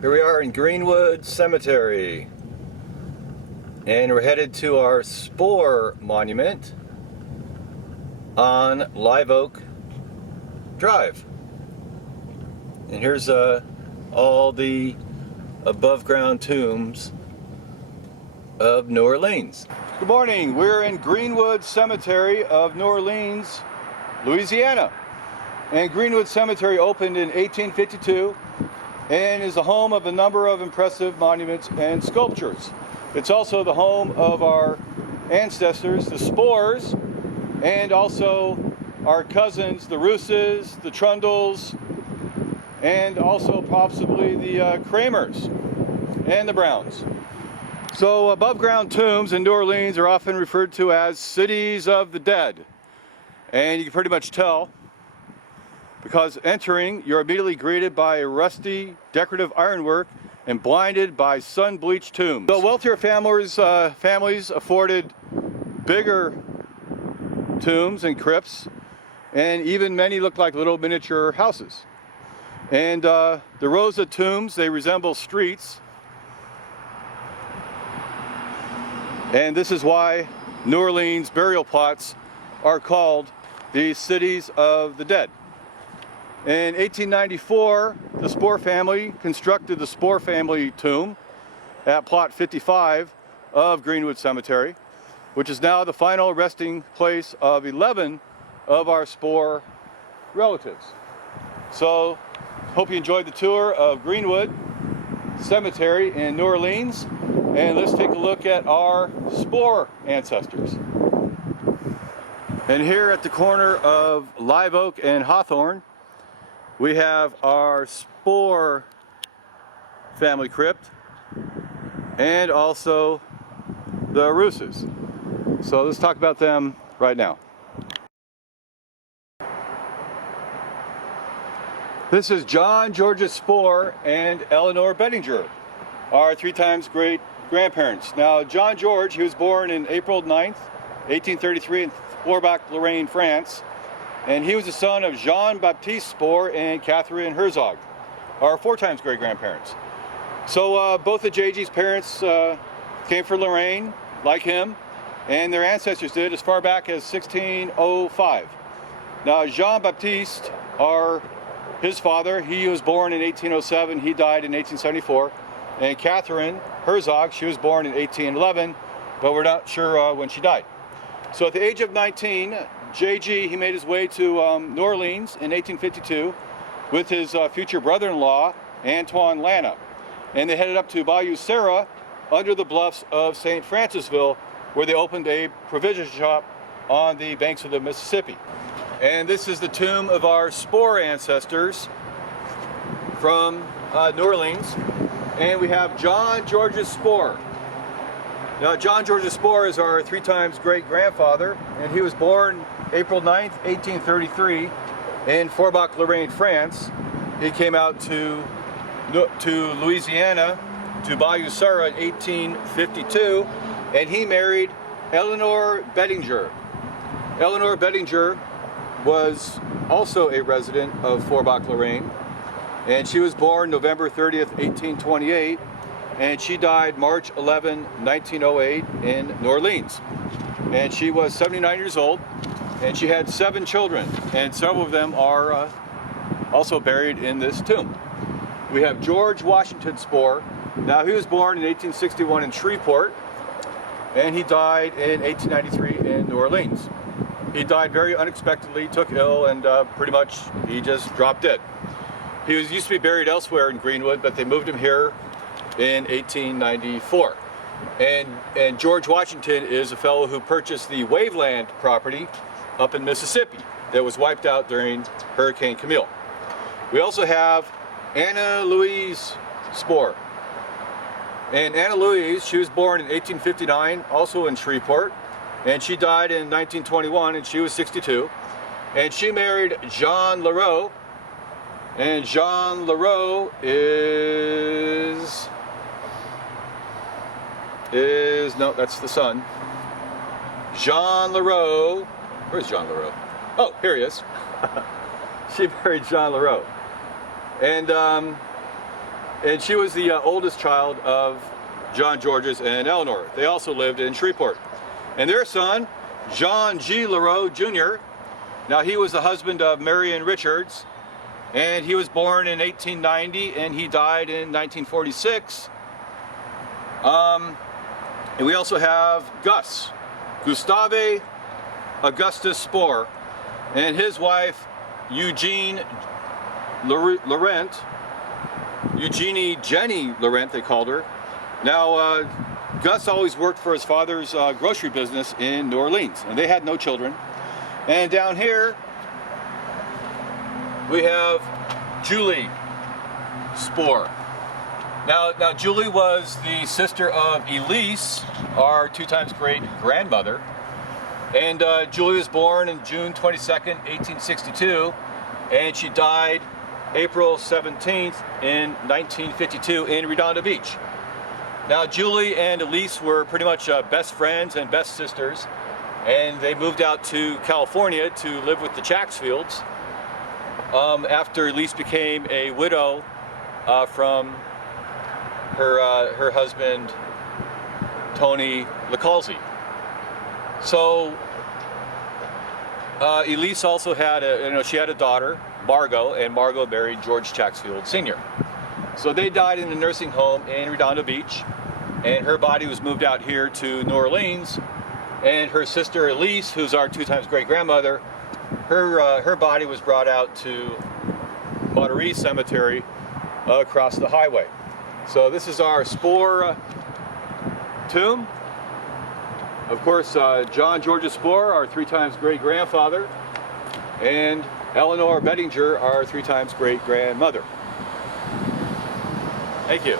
Here we are in Greenwood Cemetery, and we're headed to our Spor monument on Live Oak Drive. And here's all the above ground tombs of New Orleans. Good morning, we're in Greenwood Cemetery of New Orleans, Louisiana. And Greenwood Cemetery opened in 1852 and is the home of a number of impressive monuments and sculptures. It's also the home of our ancestors, the Spors, and also our cousins, the Rooses, the Trundles, and also possibly the Kramers and the Browns. So above ground tombs in New Orleans are often referred to as cities of the dead. And you can pretty much tell, because entering, you're immediately greeted by rusty decorative ironwork and blinded by sun-bleached tombs. The wealthier families afforded bigger tombs and crypts, and even many look like little miniature houses. And the rows of tombs, they resemble streets. And this is why New Orleans burial plots are called the cities of the dead. In 1894, the Spor family constructed the Spor family tomb at plot 55 of Greenwood Cemetery, which is now the final resting place of 11 of our Spor relatives. So, hope you enjoyed the tour of Greenwood Cemetery in New Orleans, and let's take a look at our Spor ancestors. And here at the corner of Live Oak and Hawthorne, we have our Spor family crypt and also the Rooses. So let's talk about them right now. This is John George's Spor and Eleonore Bettinger, our three times great grandparents. Now, John George, he was born in April 9th, 1833 in Forbach, Lorraine, France. And he was the son of Jean-Baptiste Spor and Catherine Herzog, our four times great grandparents. So both of JG's parents came from Lorraine, like him, and their ancestors did as far back as 1605. Now, Jean-Baptiste, his father, he was born in 1807, he died in 1874. And Catherine Herzog, she was born in 1811, but we're not sure when she died. So at the age of 19, JG, he made his way to New Orleans in 1852 with his future brother-in-law, Antoine Lana. And they headed up to Bayou Sara under the bluffs of St. Francisville, where they opened a provision shop on the banks of the Mississippi. And this is the tomb of our Spor ancestors from New Orleans. And we have John George's Spor. Now, John George's Spor is our three times great grandfather, and he was born April 9th, 1833 in Forbach, Lorraine, France. He came out to Louisiana, to Bayou Sara in 1852, and he married Eleonore Bettinger. Eleonore Bettinger was also a resident of Forbach, Lorraine, and she was born November 30th, 1828, and she died March 11, 1908 in New Orleans. And she was 79 years old, and she had 7 children, and several of them are also buried in this tomb. We have George Washington Spor. Now, he was born in 1861 in Shreveport, and he died in 1893 in New Orleans. He died very unexpectedly, took ill, and pretty much he just dropped dead. He used to be buried elsewhere in Greenwood, but they moved him here in 1894. And George Washington is a fellow who purchased the Waveland property up in Mississippi that was wiped out during Hurricane Camille. We also have Anna Louise Spor. And Anna Louise, she was born in 1859, also in Shreveport, and she died in 1921, and she was 62. And she married Jean Leroux, and Jean Leroux no, that's the son. Jean Leroux, where's Jean Leroux? Oh, here he is. She married Jean Leroux. And And she was the oldest child of John George's and Eleanor. They also lived in Shreveport. And their son, John G. LaRoe Jr., now he was the husband of Marion Richards, and he was born in 1890 and he died in 1946. And we also have Gus, Gustave Augustus Spor, and his wife, Eugenie Jenny Laurent, they called her. Now, Gus always worked for his father's grocery business in New Orleans, and they had no children. And down here, we have Julie Spor. Now Julie was the sister of Elise, our 2 times great grandmother. And Julie was born on June 22nd, 1862, and she died April 17th in 1952 in Redondo Beach. Now Julie and Elise were pretty much best friends and best sisters, and they moved out to California to live with the Chacksfields after Elise became a widow from her husband Tony LaCalzi. So Elise also had she had a daughter, Margot, and Margot married George Chacksfield Sr. So they died in a nursing home in Redondo Beach, and her body was moved out here to New Orleans, and her sister Elise, who's our 2 times great grandmother, her body was brought out to Orleans Cemetery across the highway. So this is our Spor tomb. Of course, John George Spor, our 3 times great grandfather, and Eleonore Bettinger, our 3 times great grandmother. Thank you.